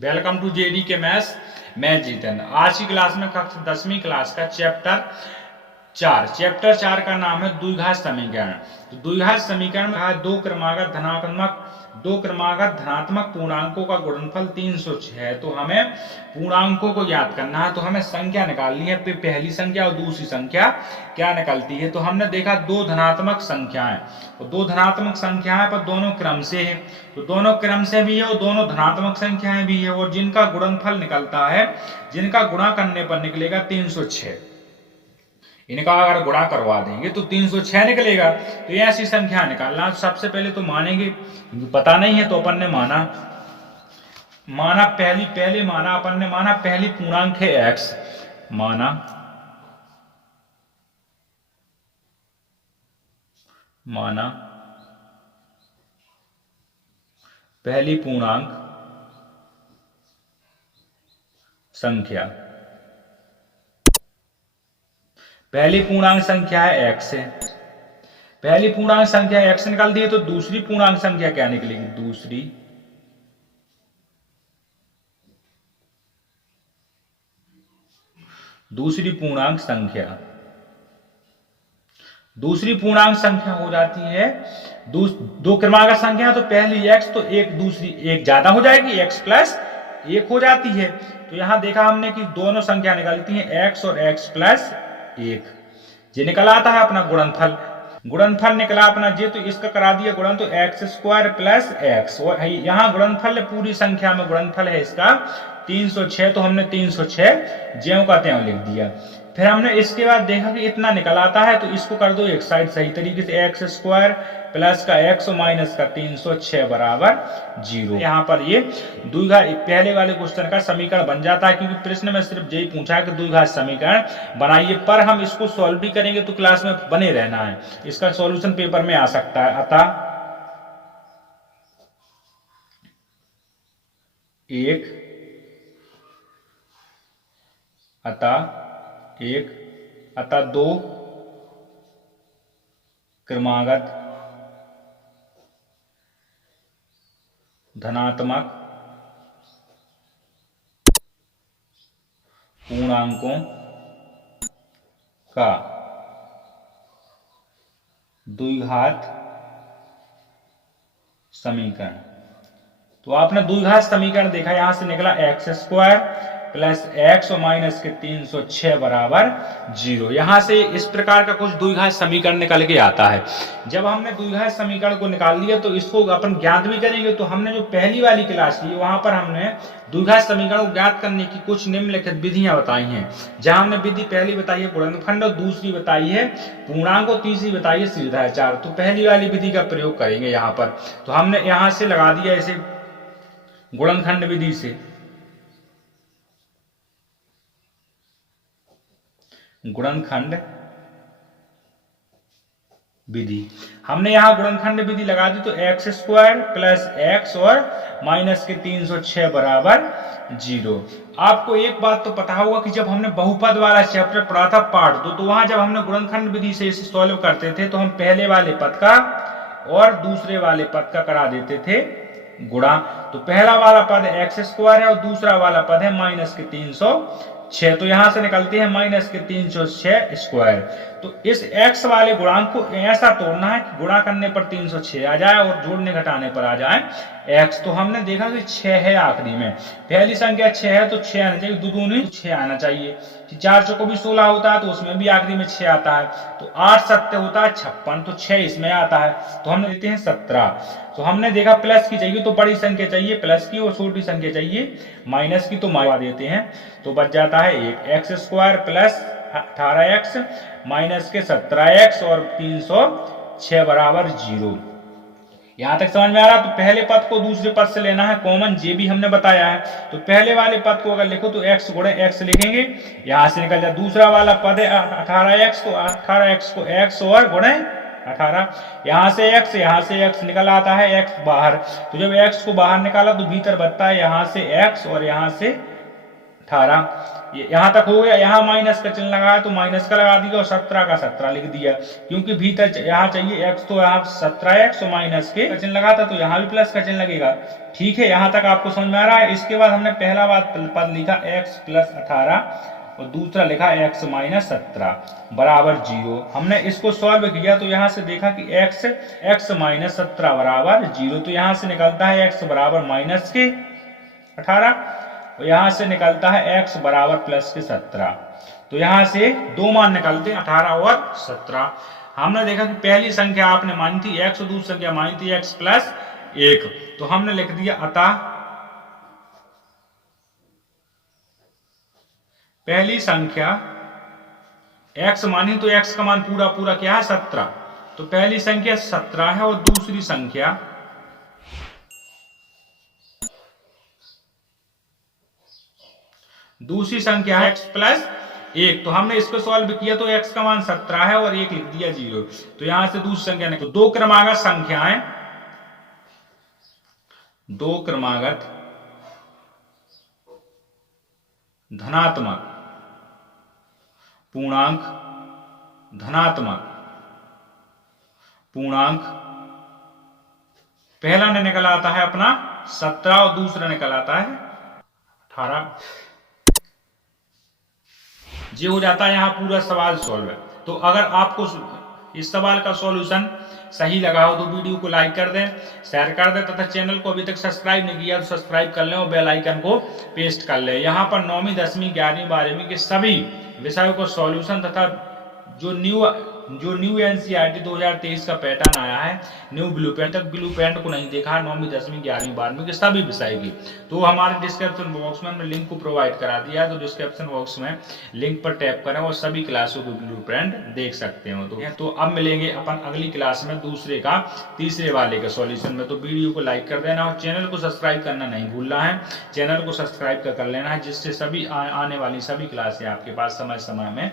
Welcome to JD के maths. मैं जीतन। आज की क्लास में कक्षा 10वीं क्लास का चैप्टर 4 का नाम है द्विघात समीकरण। तो द्विघात समीकरण में दो क्रमागत धनात्मक पूर्णांकों का गुणनफल 306 है। तो हमें पूर्णांकों को याद करना है, तो हमें संख्या निकालनी है। पहली संख्या और दूसरी संख्या क्या निकलती है। तो हमने देखा दो धनात्मक संख्याएं, और दो धनात्मक संख्याएं पर दोनों क्रम से है, तो दोनों क्रम से भी है और दोनों धनात्मक संख्याएं भी है, और जिनका गुणनफल निकलता है, जिनका गुणा करने पर निकलेगा 306। इनका अगर गुणा करवा देंगे तो 306 निकलेगा। तो ये ऐसी संख्या निकालना। सबसे पहले तो मानेंगे, पता नहीं है तो अपन ने माना पहली पूर्णांक है x, माना पहली पूर्णांक संख्या, पहली पूर्णांक संख्या है x है। पहली पूर्णांक संख्या x निकाल दी है, तो दूसरी पूर्णांक संख्या क्या निकलेगी। दूसरी पूर्णांक संख्या हो जाती है दो क्रमागत संख्या, तो पहली x तो एक दूसरी एक ज्यादा हो जाएगी, x प्लस एक हो जाती है। तो यहां देखा हमने कि दोनों संख्या निकलती है x और x प्लस एक। ये निकल आता है अपना गुणनफल निकला अपना जे, तो इसका करा दिया गुणन, तो x स्क्वायर प्लस x, और यहाँ गुणनफल पूरी संख्या में गुणनफल है इसका 306। तो हमने 306 ज्यों का त्यों लिख दिया। फिर हमने इसके बाद देखा कि इतना निकल आता है, तो इसको कर दो एक साइड सही तरीके से, एक्स स्क्वायर प्लस का x और माइनस का 306 बराबर 0। यहाँ पर ये द्विघात पहले वाले क्वेश्चन का समीकरण बन जाता है, क्योंकि प्रश्न में सिर्फ यही पूछा है कि द्विघात समीकरण बनाइए, पर हम इसको सॉल्व भी करेंगे तो क्लास में बने रहना है, इसका सॉल्यूशन पेपर में आ सकता है। अतः दो क्रमागत धनात्मक पूर्णांकों का द्विघात समीकरण। तो आपने द्विघात समीकरण देखा, यहां से निकला x स्क्वायर प्लस x और माइनस के 306 बराबर 0। यहां से इस प्रकार का कुछ द्विघात समीकरण निकल के आता है। जब हमने द्विघात समीकरण को निकाल लिया, तो इसको अपन ज्ञात भी करेंगे। तो हमने जो पहली वाली क्लास ली, वहां पर हमने द्विघात समीकरण को ज्ञात करने की कुछ निम्नलिखित विधियां बताई हैं। जहां हमने विधि पहली बताई है गुणनखंड, और दूसरी बताई है पूर्णांक, और तीसरी बताई है सीधाचार। तो पहली वाली विधि का प्रयोग करेंगे यहाँ पर। तो हमने यहां से लगा दिया इसे गुणनखंड विधि से, गुणनखंड विधि हमने यहां गुणनखंड विधि लगा दी, तो x स्क्वायर प्लस x और माइनस के 306 बराबर 0। आपको एक बात तो पता होगा कि जब हमने बहुपद वाला चैप्टर पढ़ा था पार्ट 2, तो वहां जब हमने गुणनखंड विधि से इसे सॉल्व करते थे, तो हम पहले वाले पद का और दूसरे वाले पद का करा देते थे गुणा। तो पहला वाला पद x स्क्वायर है और दूसरा वाला पद है माइनस के 306। तो यहां से निकलते हैं माइनस के 306 स्क्वायर। तो इस x वाले गुणांक को ऐसा तोड़ना है कि गुणा करने पर 306 आ जाए और जोड़ने घटाने पर आ जाए x। तो हमने देखा कि 6 है आखिरी में, पहली संख्या 6 है तो 6 आना चाहिए, दूनी 6 आना चाहिए। 4 चौको भी 16 होता है, तो उसमें भी आखिरी में 6 आता है। तो 8 सत्य होता है 56, तो 6 इसमें आता है, तो हम लेते हैं 17। तो हमने देखा प्लस की चाहिए तो बड़ी संख्या चाहिए प्लस की, और छोटी संख्या चाहिए माइनस की, तो माइनस देते हैं। तो बच जाता है एक x square plus 18x minus के 17x और 306 बराबर 0। यहां तक समझ में आ रहा। तो पहले पद को दूसरे पद से लेना है कॉमन, ये भी हमने बताया है। तो पहले वाले पद को अगर लिखो तो x गुणे x लिखेंगे, यहां से निकल जाए। दूसरा वाला पद है 18x, तो 18x को x और गुणे 18, यहां से x निकल आता है x बाहर। तो जब x को बाहर निकाला तो भीतर बचता है यहां से x और यहां से 18 यहाँ तक हो गया। यहाँ माइनस का चिन्ह लगाया तो माइनस का लगा दिया और 17 का 17 लिख दिया, क्योंकि भीतर यहाँ चाहिए x, तो यहाँ 17x और माइनस के का चिन्ह लगा था तो यहाँ भी प्लस का चिन्ह लगेगा। ठीक है, यहाँ तक आपको समझ में आ रहा है। इसके बाद हमने पहला पद लिखा x प्लस 18 और दूसरा लिखा x माइनस 17 बराबर 0। हमने इसको सॉल्व किया तो यहाँ से देखा कि x माइनस 17 बराबर 0, तो यहाँ से निकलता है x बराबर माइनस के 18 और यहाँ से निकलता है x बराबर प्लस के 17। तो यहाँ से दो मान निकलते हैं 18 और 17। हमने देखा कि पहली संख्या आपने मानी थी x और दूसरी संख्या मानी थी x प्लस 1, तो हमने लिख दिया अतः पहली संख्या x मानी तो x का मान पूरा पूरा क्या है 17, तो पहली संख्या 17 है और दूसरी संख्या है x प्लस 1। तो हमने इसको सॉल्व किया तो x का मान 17 है और 1 लिख दिया 0। तो यहां से दूसरी संख्या ने तो दो क्रमागत संख्याएं, दो क्रमागत धनात्मक पूर्णांक धनात्मक पूर्णांक, पहला ने निकल आता है अपना 17 और दूसरा निकल आता है 18। ये हो जाता है यहाँ पूरा सवाल सॉल्व है। तो अगर आपको इस सवाल का सॉल्यूशन सही लगा हो तो वीडियो को लाइक कर दें, शेयर कर दें तथा चैनल को अभी तक सब्सक्राइब नहीं किया तो सब्सक्राइब कर लें और बेल आइकन को पेस्ट कर लें। यहाँ पर 9वीं 10वीं 11वीं 12वीं के सभी विषयों को सॉल्यूशन तथा जो न्यू एनसीईआरटी 2023 का पैटर्न आया है, न्यू ब्लूप्रिंट को नहीं देखा 9वीं 10वीं 11वीं 12वीं के सभी विषय की, तो हमारे डिस्क्रिप्शन बॉक्स में हमने लिंक को प्रोवाइड करा दिया है। तो डिस्क्रिप्शन बॉक्स में लिंक पर टैप करें और सभी क्लासों को ब्लूप्रिंट देख सकते हो। तो अब मिलेंगे अपन अगली क्लास में दूसरे का तीसरे वाले के सॉल्यूशन में। तो वीडियो को लाइक कर देना और चैनल को सब्सक्राइब करना नहीं भूलना है। चैनल को सब्सक्राइब कर लेना है जिससे सभी आने वाली सभी क्लासें आपके पास समय समय में